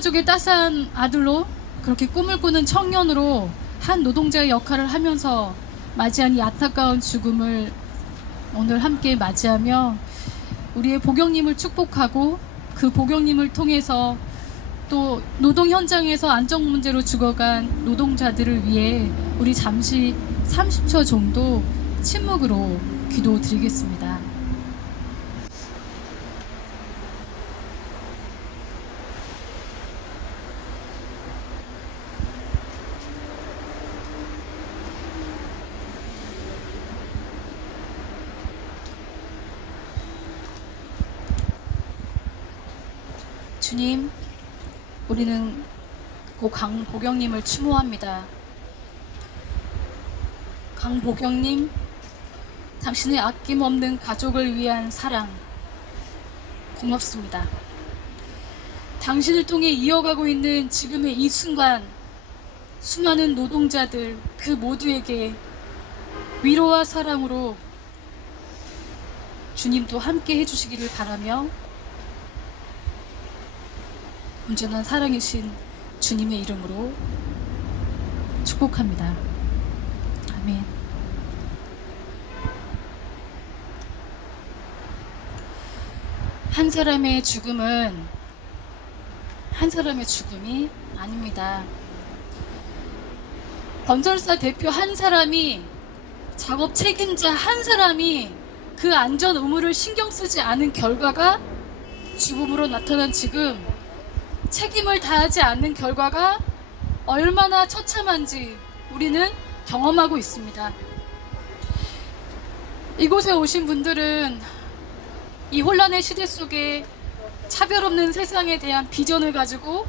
가족의 따스한 아들로, 그렇게 꿈을 꾸는 청년으로 한 노동자의 역할을 하면서 맞이한 이 안타까운 죽음을 오늘 함께 맞이하며 우리의 보경님을 축복하고, 그 보경님을 통해서 또 노동 현장에서 안정 문제로 죽어간 노동자들을 위해 우리 잠시 30초 정도 침묵으로 기도드리겠습니다. 주님, 우리는 고 강보경님을 추모합니다. 강보경님, 당신의 아낌없는 가족을 위한 사랑 고맙습니다. 당신을 통해 이어가고 있는 지금의 이 순간, 수많은 노동자들 그 모두에게 위로와 사랑으로 주님도 함께 해주시기를 바라며, 온전한 사랑이신 주님의 이름으로 축복합니다. 아멘. 한 사람의 죽음은 한 사람의 죽음이 아닙니다. 건설사 대표 한 사람이, 작업 책임자 한 사람이 그 안전 의무를 신경 쓰지 않은 결과가 죽음으로 나타난 지금, 책임을 다하지 않는 결과가 얼마나 처참한지 우리는 경험하고 있습니다. 이곳에 오신 분들은 이 혼란의 시대 속에 차별 없는 세상에 대한 비전을 가지고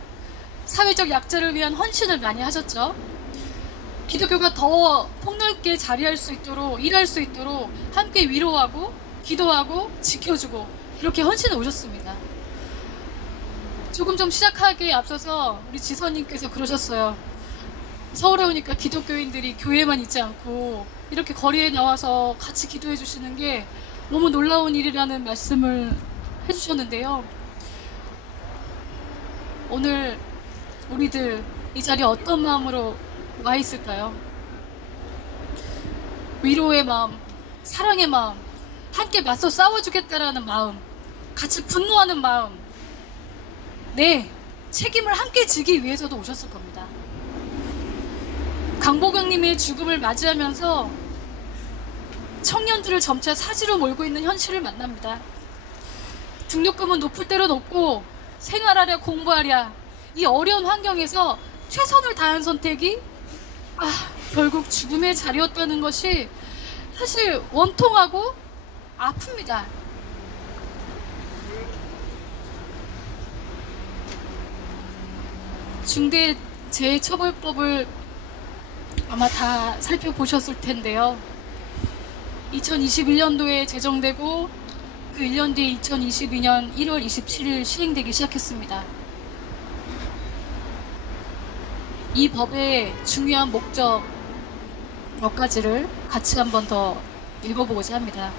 사회적 약자를 위한 헌신을 많이 하셨죠. 기독교가 더 폭넓게 자리할 수 있도록, 일할 수 있도록 함께 위로하고 기도하고 지켜주고 이렇게 헌신해 오셨습니다. 조금 좀 시작하기에 앞서서 우리 지선님께서 그러셨어요. 서울에 오니까 기독교인들이 교회만 있지 않고 이렇게 거리에 나와서 같이 기도해 주시는 게 너무 놀라운 일이라는 말씀을 해주셨는데요. 오늘 우리들 이 자리에 어떤 마음으로 와 있을까요? 위로의 마음, 사랑의 마음, 함께 맞서 싸워주겠다라는 마음, 같이 분노하는 마음, 네, 책임을 함께 지기 위해서도 오셨을 겁니다. 강보경님의 죽음을 맞이하면서 청년들을 점차 사지로 몰고 있는 현실을 만납니다. 등록금은 높을 대로 높고 생활하랴 공부하랴, 이 어려운 환경에서 최선을 다한 선택이 결국 죽음의 자리였다는 것이 사실 원통하고 아픕니다. 중대재해처벌법을 아마 다 살펴보셨을 텐데요. 2021년도에 제정되고 그 1년 뒤에 2022년 1월 27일 시행되기 시작했습니다. 이 법의 중요한 목적 몇 가지를 같이 한 번 더 읽어보고자 합니다.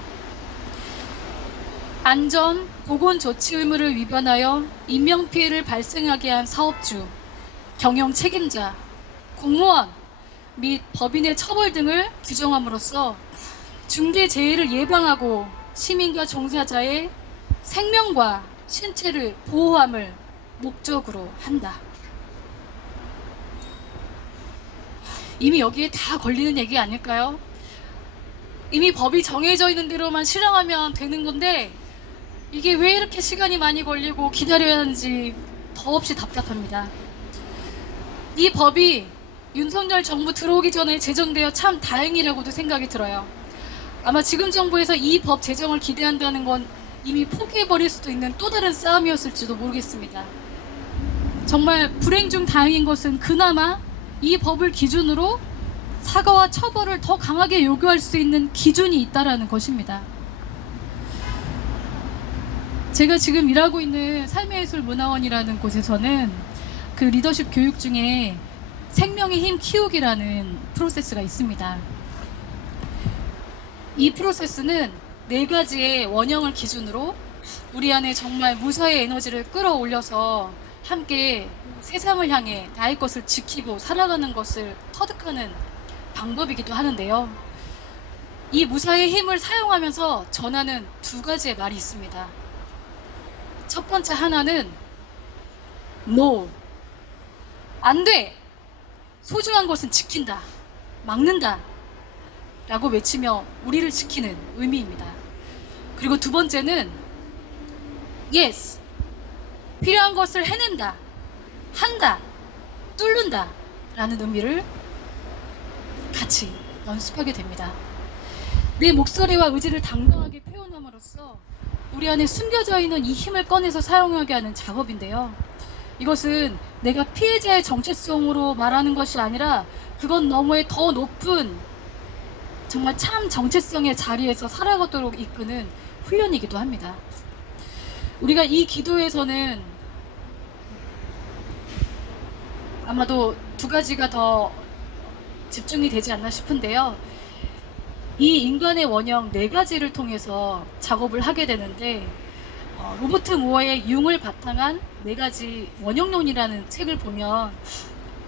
안전, 보건 조치 의무를 위반하여 인명피해를 발생하게 한 사업주, 경영 책임자, 공무원 및 법인의 처벌 등을 규정함으로써 중대재해를 예방하고 시민과 종사자의 생명과 신체를 보호함을 목적으로 한다. 이미 여기에 다 걸리는 얘기 아닐까요? 이미 법이 정해져 있는 대로만 실행하면 되는 건데 이게 왜 이렇게 시간이 많이 걸리고 기다려야 하는지 더없이 답답합니다. 이 법이 윤석열 정부 들어오기 전에 제정되어 참 다행이라고도 생각이 들어요. 아마 지금 정부에서 이 법 제정을 기대한다는 건 이미 포기해버릴 수도 있는 또 다른 싸움이었을지도 모르겠습니다. 정말 불행 중 다행인 것은 그나마 이 법을 기준으로 사과와 처벌을 더 강하게 요구할 수 있는 기준이 있다라는 것입니다. 제가 지금 일하고 있는 삶의예술문화원이라는 곳에서는 그 리더십 교육 중에 생명의 힘 키우기라는 프로세스가 있습니다. 이 프로세스는 4가지의 원형을 기준으로 우리 안에 정말 무사의 에너지를 끌어올려서 함께 세상을 향해 나의 것을 지키고 살아가는 것을 터득하는 방법이기도 하는데요. 이 무사의 힘을 사용하면서 전하는 두 가지의 말이 있습니다. 첫 번째 하나는 No, 안 돼! 소중한 것은 지킨다, 막는다 라고 외치며 우리를 지키는 의미입니다. 그리고 두 번째는 Yes, 필요한 것을 해낸다, 한다, 뚫는다 라는 의미를 같이 연습하게 됩니다. 내 목소리와 의지를 당당하게 표현함으로써 우리 안에 숨겨져 있는 이 힘을 꺼내서 사용하게 하는 작업인데요. 이것은 내가 피해자의 정체성으로 말하는 것이 아니라 그건 너머의 더 높은 정말 참 정체성의 자리에서 살아가도록 이끄는 훈련이기도 합니다. 우리가 이 기도에서는 아마도 두 가지가 더 집중이 되지 않나 싶은데요. 이 인간의 원형 네 가지를 통해서 작업을 하게 되는데 로버트 무어의 융을 바탕한 네 가지 원형론이라는 책을 보면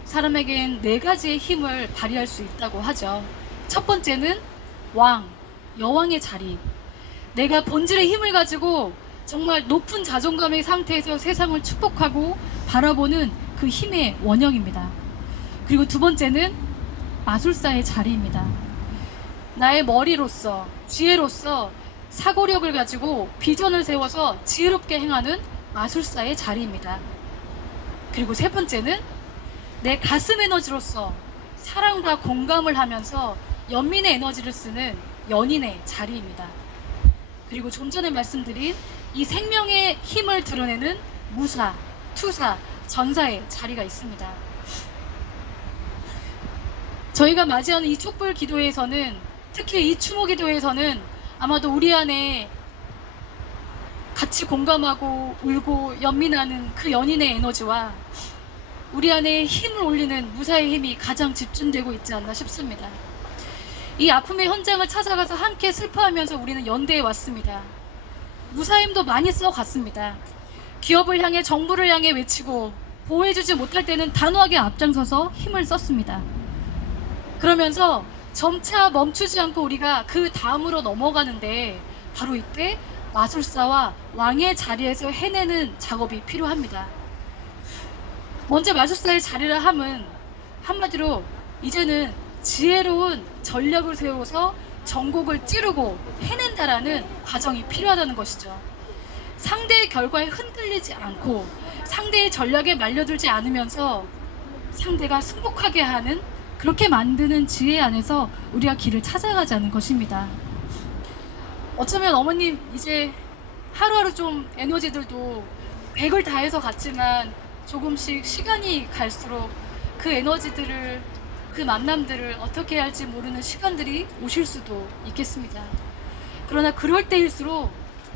사람에겐 네 가지의 힘을 발휘할 수 있다고 하죠. 첫 번째는 왕, 여왕의 자리. 내가 본질의 힘을 가지고 정말 높은 자존감의 상태에서 세상을 축복하고 바라보는 그 힘의 원형입니다. 그리고 두 번째는 마술사의 자리입니다. 나의 머리로서, 지혜로서 사고력을 가지고 비전을 세워서 지혜롭게 행하는 마술사의 자리입니다. 그리고 세 번째는 내 가슴 에너지로서 사랑과 공감을 하면서 연민의 에너지를 쓰는 연인의 자리입니다. 그리고 좀 전에 말씀드린 이 생명의 힘을 드러내는 무사, 투사, 전사의 자리가 있습니다. 저희가 맞이하는 이 촛불 기도에서는, 특히 이 추모 기도에서는 아마도 우리 안에 같이 공감하고 울고 연민하는 그 연인의 에너지와 우리 안에 힘을 올리는 무사의 힘이 가장 집중되고 있지 않나 싶습니다. 이 아픔의 현장을 찾아가서 함께 슬퍼하면서 우리는 연대해 왔습니다. 무사힘도 많이 써갔습니다. 기업을 향해, 정부를 향해 외치고 보호해주지 못할 때는 단호하게 앞장서서 힘을 썼습니다. 그러면서 점차 멈추지 않고 우리가 그 다음으로 넘어가는데 바로 이때 마술사와 왕의 자리에서 해내는 작업이 필요합니다. 먼저 마술사의 자리를 함은 한마디로 이제는 지혜로운 전략을 세워서 전곡을 찌르고 해낸다라는 과정이 필요하다는 것이죠. 상대의 결과에 흔들리지 않고 상대의 전략에 말려들지 않으면서 상대가 승복하게 하는, 그렇게 만드는 지혜 안에서 우리가 길을 찾아가자는 것입니다. 어쩌면 어머님 이제 하루하루 좀 에너지들도 100을 다해서 갔지만 조금씩 시간이 갈수록 그 에너지들을, 그 만남들을 어떻게 해야 할지 모르는 시간들이 오실 수도 있겠습니다. 그러나 그럴 때일수록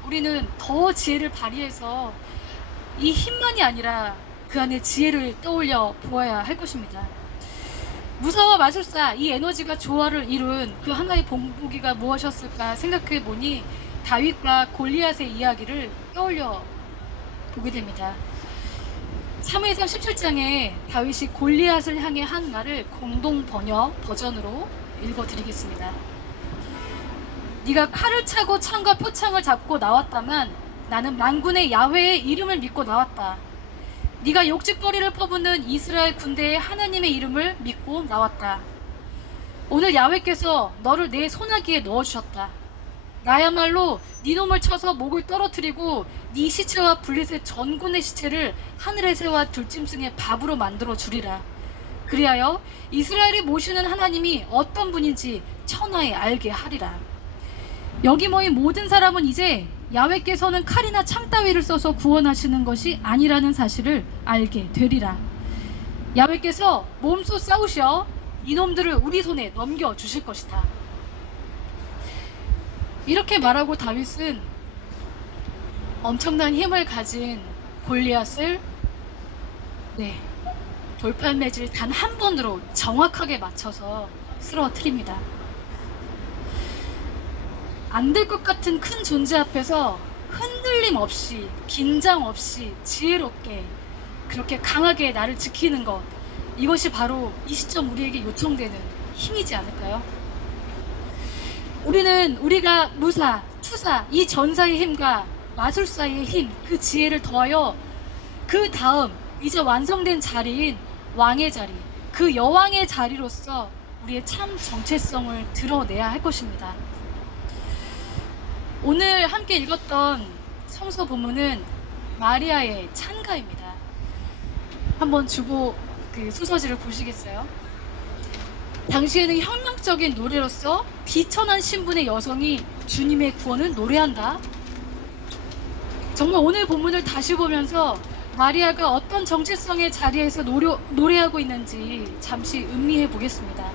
우리는 더 지혜를 발휘해서 이 힘만이 아니라 그 안에 지혜를 떠올려 보아야 할 것입니다. 무사와 마술사, 이 에너지가 조화를 이룬 그 하나의 본보기가 무엇이었을까 생각해 보니 다윗과 골리앗의 이야기를 떠올려 보게 됩니다. 사무엘상 17장에 다윗이 골리앗을 향해 한 말을 공동 번역 버전으로 읽어드리겠습니다. 네가 칼을 차고 창과 표창을 잡고 나왔다만 나는 만군의 야훼의 이름을 믿고 나왔다. 네가 욕짓거리를 퍼붓는 이스라엘 군대의 하나님의 이름을 믿고 나왔다. 오늘 야훼께서 너를 내 손아귀에 넣어주셨다. 나야말로 네 놈을 쳐서 목을 떨어뜨리고 네 시체와 블릿의 전군의 시체를 하늘의 새와 들짐승의 밥으로 만들어 주리라. 그리하여 이스라엘이 모시는 하나님이 어떤 분인지 천하에 알게 하리라. 여기 모인 모든 사람은 이제 야훼께서는 칼이나 창 따위를 써서 구원하시는 것이 아니라는 사실을 알게 되리라. 야훼께서 몸소 싸우셔 이놈들을 우리 손에 넘겨주실 것이다. 이렇게 말하고 다윗은 엄청난 힘을 가진 골리앗을 돌팔매질 단 한 번으로 정확하게 맞춰서 쓰러뜨립니다. 안 될 것 같은 큰 존재 앞에서 흔들림 없이, 긴장 없이 지혜롭게 그렇게 강하게 나를 지키는 것, 이것이 바로 이 시점 우리에게 요청되는 힘이지 않을까요? 우리가 무사, 투사, 이 전사의 힘과 마술사의 힘, 그 지혜를 더하여 그 다음 이제 완성된 자리인 왕의 자리, 그 여왕의 자리로서 우리의 참 정체성을 드러내야 할 것입니다. 오늘 함께 읽었던 성서 본문은 마리아의 찬가입니다. 한번 주보 그 소서지를 보시겠어요? 당시에는 혁명적인 노래로서 비천한 신분의 여성이 주님의 구원을 노래한다. 정말 오늘 본문을 다시 보면서 마리아가 어떤 정체성의 자리에서 노래하고 있는지 잠시 음미해 보겠습니다.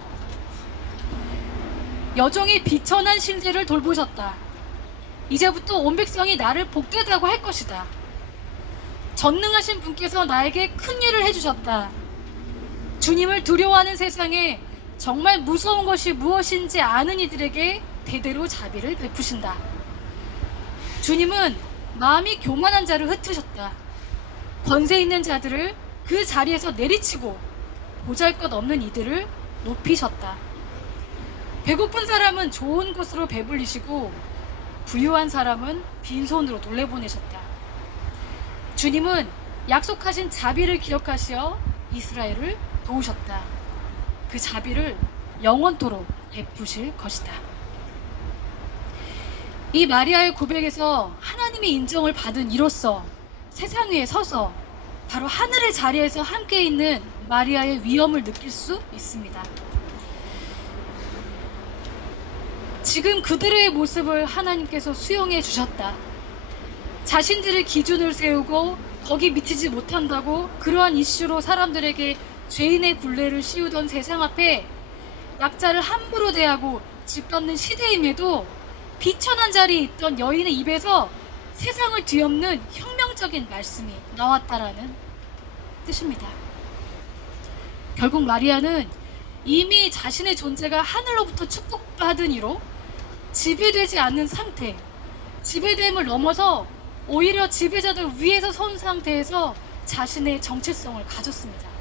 여종이 비천한 신세를 돌보셨다. 이제부터 온 백성이 나를 복되다고 할 것이다. 전능하신 분께서 나에게 큰 일을 해주셨다. 주님을 두려워하는 세상에 정말 무서운 것이 무엇인지 아는 이들에게 대대로 자비를 베푸신다. 주님은 마음이 교만한 자를 흩으셨다. 권세 있는 자들을 그 자리에서 내리치고 보잘것없는 이들을 높이셨다. 배고픈 사람은 좋은 곳으로 배불리시고 부유한 사람은 빈손으로 돌려보내셨다. 주님은 약속하신 자비를 기억하시어 이스라엘을 도우셨다. 그 자비를 영원토록 베푸실 것이다. 이 마리아의 고백에서 하나님의 인정을 받은 이로써 세상 위에 서서 바로 하늘의 자리에서 함께 있는 마리아의 위엄을 느낄 수 있습니다. 지금 그들의 모습을 하나님께서 수용해 주셨다. 자신들의 기준을 세우고 거기 미치지 못한다고 그러한 이슈로 사람들에게 죄인의 굴레를 씌우던 세상 앞에 약자를 함부로 대하고 짓밟는 시대임에도 비천한 자리에 있던 여인의 입에서 세상을 뒤엎는 혁명적인 말씀이 나왔다라는 뜻입니다. 결국 마리아는 이미 자신의 존재가 하늘로부터 축복받은 이로 지배되지 않는 상태, 지배됨을 넘어서 오히려 지배자들 위에서 선 상태에서 자신의 정체성을 가졌습니다.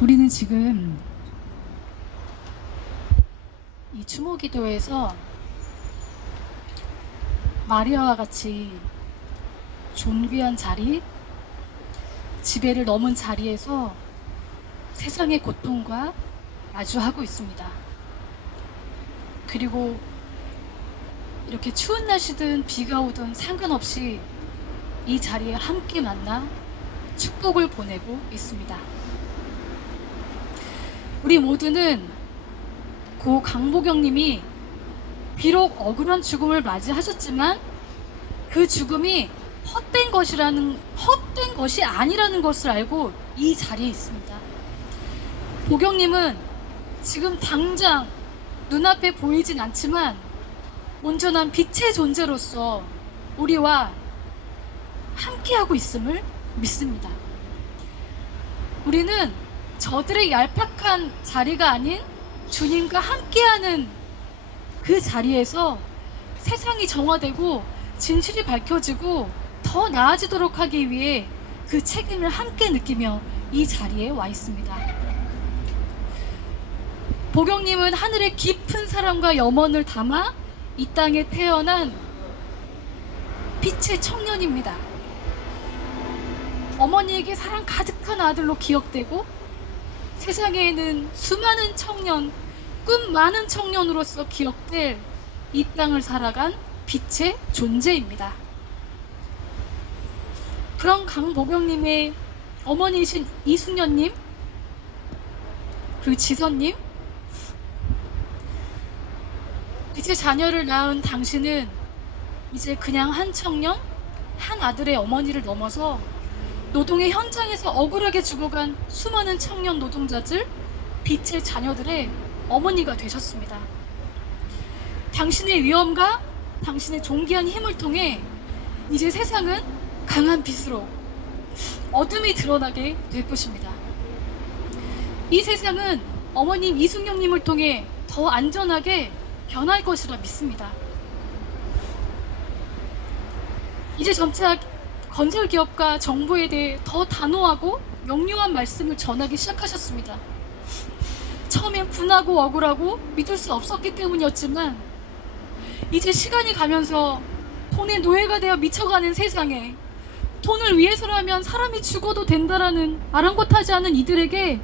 우리는 지금 이 추모기도에서 마리아와 같이 존귀한 자리, 지배를 넘은 자리에서 세상의 고통과 마주하고 있습니다. 그리고 이렇게 추운 날씨든 비가 오든 상관없이 이 자리에 함께 만나 축복을 보내고 있습니다. 우리 모두는 고 강보경님이 비록 억울한 죽음을 맞이하셨지만 그 죽음이 헛된 것이 아니라는 것을 알고 이 자리에 있습니다. 보경님은 지금 당장 눈앞에 보이진 않지만 온전한 빛의 존재로서 우리와 함께하고 있음을 믿습니다. 우리는 저들의 얄팍한 자리가 아닌 주님과 함께하는 그 자리에서 세상이 정화되고 진실이 밝혀지고 더 나아지도록 하기 위해 그 책임을 함께 느끼며 이 자리에 와 있습니다. 보경님은 하늘의 깊은 사랑과 염원을 담아 이 땅에 태어난 빛의 청년입니다. 어머니에게 사랑 가득한 아들로 기억되고 세상에는 수많은 청년, 꿈 많은 청년으로서 기억될 이 땅을 살아간 빛의 존재입니다. 그런 강보경님의 어머니이신 이숙녀님, 그리고 지선님, 빛의 자녀를 낳은 당신은 이제 그냥 한 청년, 한 아들의 어머니를 넘어서 노동의 현장에서 억울하게 죽어간 수많은 청년 노동자들, 빛의 자녀들의 어머니가 되셨습니다. 당신의 위엄과 당신의 존귀한 힘을 통해 이제 세상은 강한 빛으로 어둠이 드러나게 될 것입니다. 이 세상은 어머님 이숙녀님을 통해 더 안전하게 변할 것이라 믿습니다. 이제 점차 건설기업과 정부에 대해 더 단호하고 명료한 말씀을 전하기 시작하셨습니다. 처음엔 분하고 억울하고 믿을 수 없었기 때문이었지만 이제 시간이 가면서 돈의 노예가 되어 미쳐가는 세상에 돈을 위해서라면 사람이 죽어도 된다라는 아랑곳하지 않은 이들에게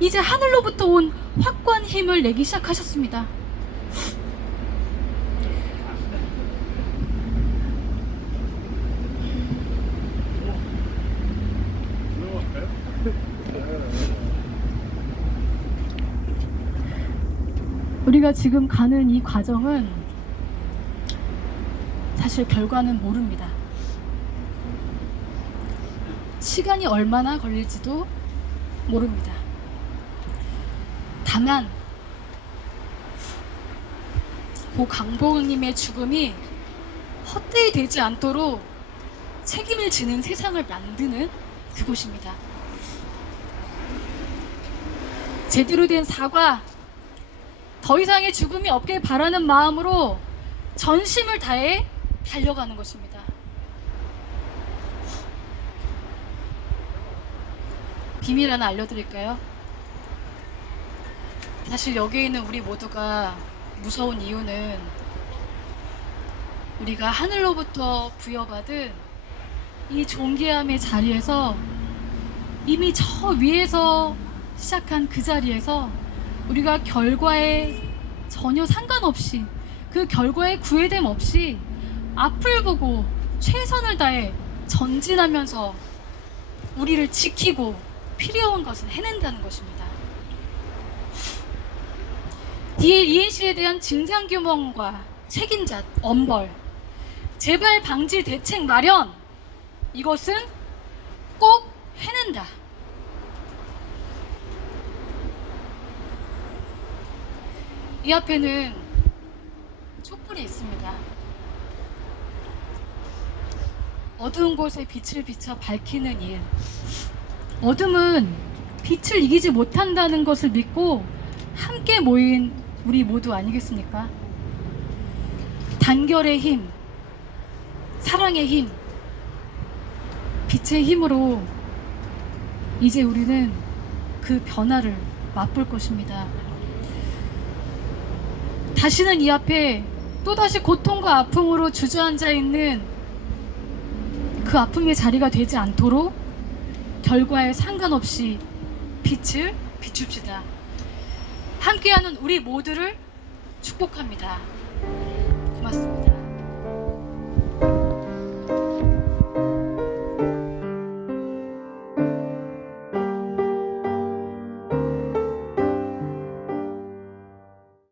이제 하늘로부터 온 확고한 힘을 내기 시작하셨습니다. 우리가 지금 가는 이 과정은 사실 결과는 모릅니다. 시간이 얼마나 걸릴지도 모릅니다. 다만 고 강복님의 죽음이 헛되이 되지 않도록 책임을 지는 세상을 만드는 그곳입니다. 제대로 된 사과, 더 이상의 죽음이 없길 바라는 마음으로 전심을 다해 달려가는 것입니다. 비밀 하나 알려드릴까요? 사실 여기에 있는 우리 모두가 무서운 이유는 우리가 하늘로부터 부여받은 이 존귀함의 자리에서 이미 저 위에서 시작한 그 자리에서 우리가 결과에 전혀 상관없이 그 결과에 구애됨 없이 앞을 보고 최선을 다해 전진하면서 우리를 지키고 필요한 것은 해낸다는 것입니다. DL-ENC에 대한 진상규명과 책임자, 엄벌, 재발 방지 대책 마련, 이것은 꼭 해낸다. 이 앞에는 촛불이 있습니다. 어두운 곳에 빛을 비춰 밝히는 일. 어둠은 빛을 이기지 못한다는 것을 믿고 함께 모인 우리 모두 아니겠습니까? 단결의 힘, 사랑의 힘, 빛의 힘으로 이제 우리는 그 변화를 맛볼 것입니다. 다시는 이 앞에 또다시 고통과 아픔으로 주저앉아 있는 그 아픔의 자리가 되지 않도록 결과에 상관없이 빛을 비춥시다. 함께하는 우리 모두를 축복합니다. 고맙습니다.